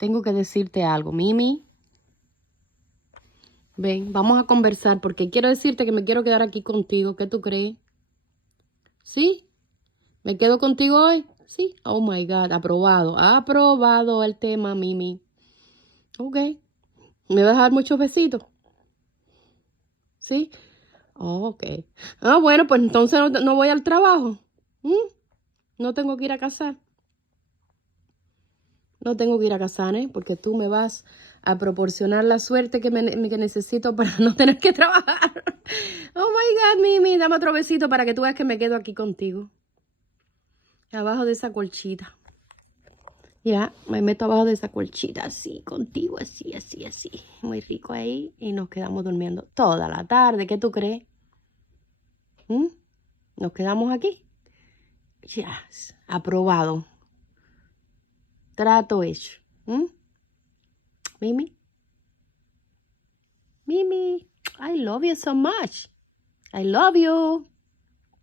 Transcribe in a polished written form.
tengo que decirte algo. Mimi, ven, vamos a conversar porque quiero decirte que me quiero quedar aquí contigo. ¿Qué tú crees? ¿Sí? ¿Me quedo contigo hoy? Sí. Oh my God, aprobado. Aprobado el tema, Mimi. Ok. ¿Me vas a dar muchos besitos? ¿Sí? Oh, ok. Ah, bueno, pues entonces no voy al trabajo. ¿Mm? No tengo que ir a casar. No tengo que ir a casar, ¿eh? Porque tú me vas a proporcionar la suerte que necesito para no tener que trabajar. Oh my God, Mimi, dame otro besito para que tú veas que me quedo aquí contigo. Abajo de esa colchita. Ya, me meto abajo de esa colchita así, contigo, así, así, así. Muy rico ahí. Y nos quedamos durmiendo toda la tarde. ¿Qué tú crees? ¿Mm? ¿Nos quedamos aquí? Yes, aprobado. Trato hecho. ¿Mm? Mimi, Mimi, I love you so much. I love you.